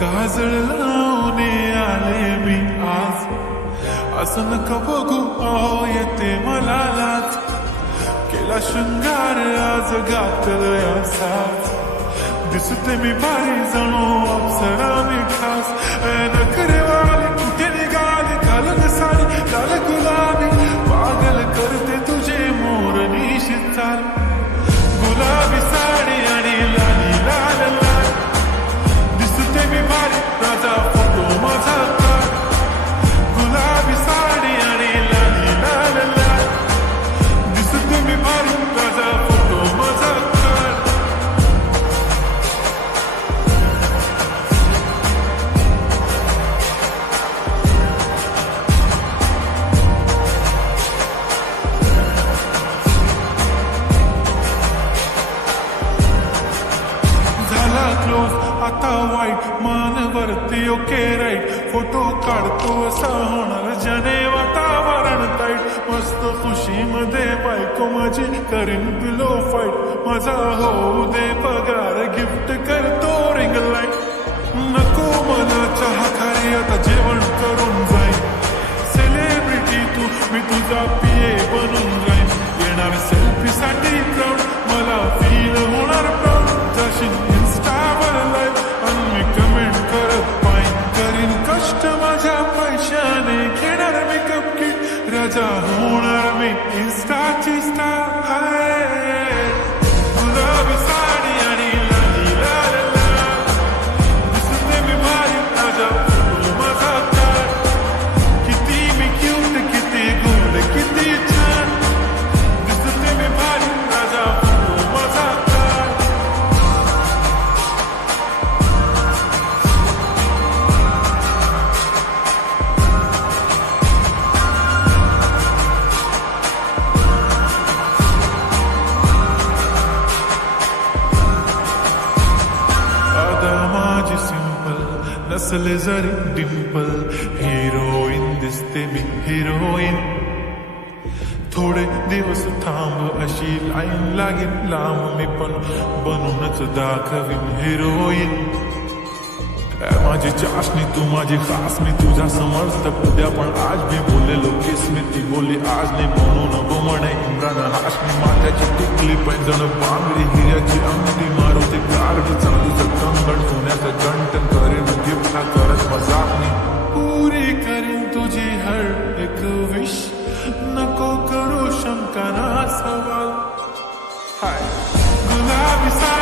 काजळ लावणे आले मी आज, असं नका बघू अहो येते मला लाज. केला शृंगार आज घातलंय असाच, दिसते मी भारी जणू अप्सरा मी खास. नखरेवाली कुठे निघाली घालून साडी लाल गुलाबी, पागल करते तुझे मोर निशित चाल. गुलाबी साडी आणि लाली लाल लाल, दिसते मी भारी राजा फोटो माझा काढ. गुलाबी साडी आणि लाली लाल लाल, दिसते मी भारी राजा फोटो माझा काढ. झाला क्लोज आता वाईट, मान वरती ओके राईट. फोटो काढतो असा होणार जने वातावरण ताईट. मस्त खुशीमध्ये बायको माझी करीन पिलो फाईट. माझा होऊ दे पगार गिफ्ट करतो रिंग लाईट. नको मला चहा खारी आता जेवण करून जाईन. सेलिब्रिटी तू मी तुझा पिये बनून जाईन. येणार सेल्फी साठी क्राऊड, मला फील होणार प्राऊड. जाशील इन्स्टावर लाईव्ह आणि मी कमेंट करत पाईन. करीन कष्ट माझ्या पैशाने, घेणार मी कपकिट. राजा होणार मी इन्स्टाची स्टार. गुलाबी साडी आणि लाली लाल लाल, दिसते मी भारी राजा फोटो माझा काढ. किती मी क्यूट, किती गोड, किती छान, दिसते मी भारी राजा फोटो माझा काढ. आता माझी सिंपल नसले जरी डिंपल, हिरोईन दिसते मी हिरोईन. थोडे दिवस थांब अशी लाईन लागेल लांब, मी पण बनूनच दाखवीन हिरोईन. माझी चाशनी तू माझी खास, मी तुझ्या समर्थ उद्या पण आज मी बोललेलो किस मी ती बोलली आज नाही. म्हणून गोमणे इम्रान हाशमी, माथ्याची टिकली पैंजण बांगडी, हिऱ्याची अंगठी मारुती कार. चांदीचं कंगण सोन्याचं गंटन करीन गिफ्ट, हा करत मजाकनी. पुरी करीन तुझी हर एक विश, नको करू शंका ना सवाल. हाय गुलाबी सा